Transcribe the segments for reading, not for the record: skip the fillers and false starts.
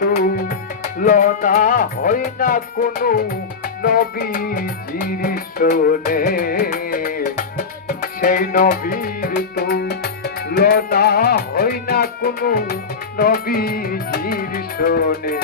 তুলনা হয় না কোনো নবীজির শোনে, সেই নবীর তুলনা হয় না কোনো নবীজির শোনে।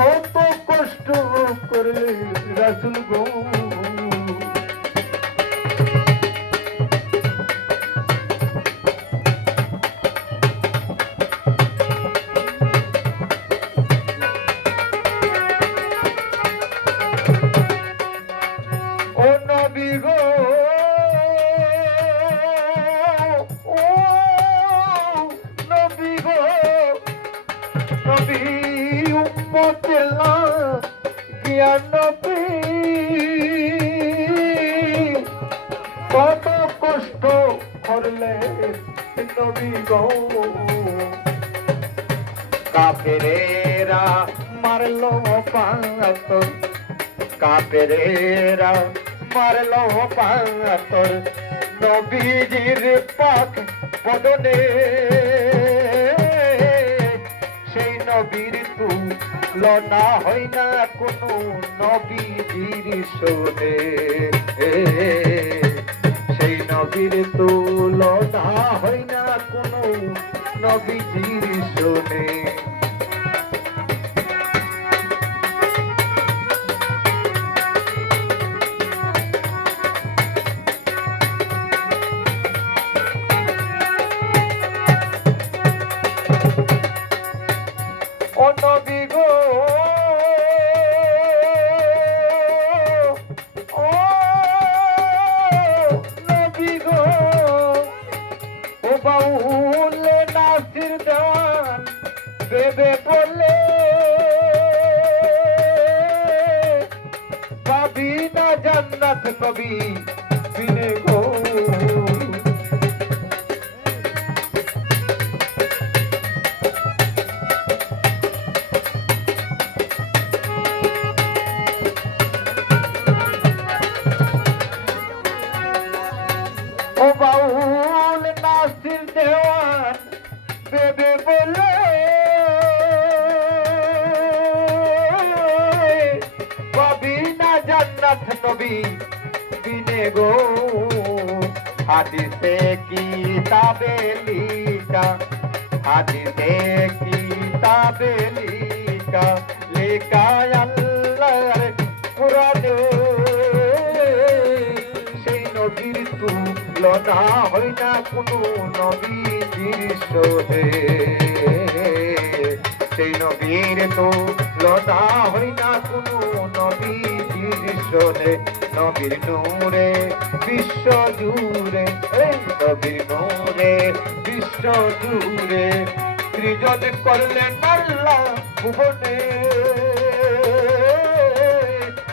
কত কষ্ট করলে রাসূল গো, ও নবী গো, উম্মতের লাগিয়া নবী কত কষ্ট করলে নবী গো। কাফেরেরা মারলো পাথর, কাফেরেরা মারলো পাথর নবীজির পাক বদনে, সেই নবীর তুলনা হয় না কোনো নবীজির শোনে, সেই নবীর তুলনা হয় না কোনো নবীজির শোনে। ও নবী গো, ও নবী গো, ও বাউল নাসির দেওয়ান ভেবে বলে পাবি না জান্নাত কবি বিনে গো। ও বাউল নাসির দেওয়ান ভেবে বলে পাবি না জান্নাত নবী বিনে গো। হাদিসে কিতাবে লিখা, হাদিসে কিতাবে লিখা, লেখা আল্লাহর কুরআনে, সেই নবীর তুলনা হয় না কোনো নবীজির শোনে, সেই নবীর তুলনা হয় না কোনো নবীজির শোনে। নবীর নূরে বিশ্ব জুড়ে, এই নবীর নূরে বিশ্ব জুড়ে সৃজন করলেন আল্লাহ ভুবনে,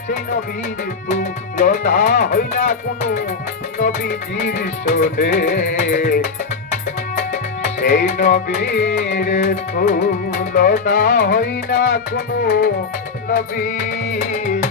সেই নবীর তুলনা হয় না কোনো নবীজির শোনে, সেই নবীর তুলনা হয় না কোনো নবীজির